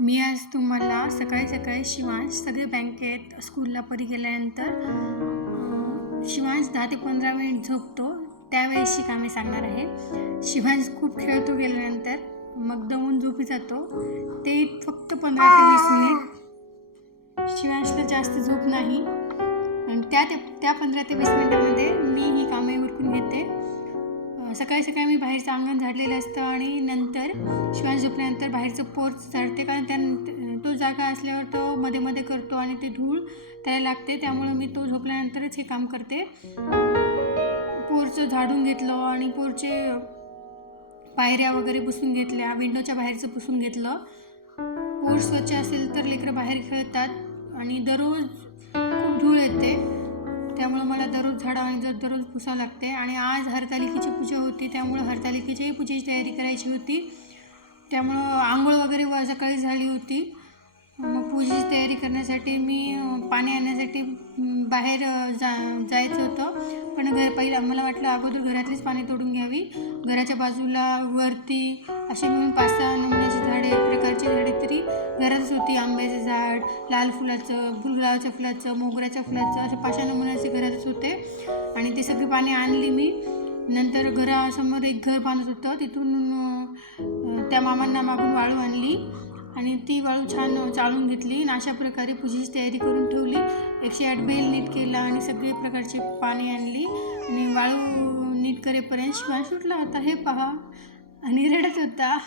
मी आज तुम्हाला सकाळी सकाळी शिवांश सगळे बँकेत स्कूलला परी गेल्यानंतर शिवांश दहा ते पंधरा मिनिट झोपतो. त्यावेळेसची कामे सांगणार आहे. शिवांश खूप खेळतो गेल्यानंतर मग दमून झोपी जातो. ते फक्त पंधरा ते वीस मिनिट शिवांशला जास्त झोप नाही. आणि त्या ते त्या पंधरा ते वीस मिनिटामध्ये मी ही सकाळी सकाळी मी बाहेरचं अंगण झाडलेलं असतं आणि नंतर श्वास झोपल्यानंतर बाहेरचं पोर्च झाडते. कारण त्या तो जागा असल्यावर तो मध्ये मध्ये करतो आणि ते धूळ त्याला लागते. त्यामुळं मी तो झोपल्यानंतरच हे काम करते. पोरचं झाडून घेतलं आणि पोरचे पायऱ्या वगैरे पुसून घेतल्या विंडोच्या बाहेरचं पुसून घेतलं. पोर स्वच्छ असेल तर लेकरं बाहेर खेळतात आणि दररोज खूप धूळ येते. त्यामुळं मला दररोज झाडं आणि दररोज पुसावं लागते. आणि आज हरतालिकेची पूजा होती त्यामुळं हरतालिकेच्याही पूजेची तयारी करायची होती. त्यामुळं आंघोळ वगैरे व सकाळी झाली होती. मग पूजेची तयारी करण्यासाठी मी पाणी आणण्यासाठी बाहेर जा जायचं होतं. पण घर पहिलं मला वाटलं अगोदर घरातलीच पाणी तोडून घ्यावी. घराच्या बाजूला वरती असे मिळून पाच सहा नमुन्याची झाडे एक प्रकारची झाडे तरी लाल फुलाचं गुलाबाच्या फुलाचं मोगऱ्याच्या फुलाचं असे पाच सहा नमुन्याचे घरातच होते. आणि ते सगळी पाने आणली मी. नंतर घरासमोर एक घर बांधत होतं. तिथून त्या मामांना मागून वाळू आणली. आणि ती वाळू छान चालून घेतली आणि अशा प्रकारे पूजेची तयारी करून ठेवली. एकशे आठ बेल नीट केला आणि सगळे प्रकारची पाणी आणली. आणि वाळू नीट करेपर्यंत शिवाय सुटला होता. हे पहा. आणि रडत होता.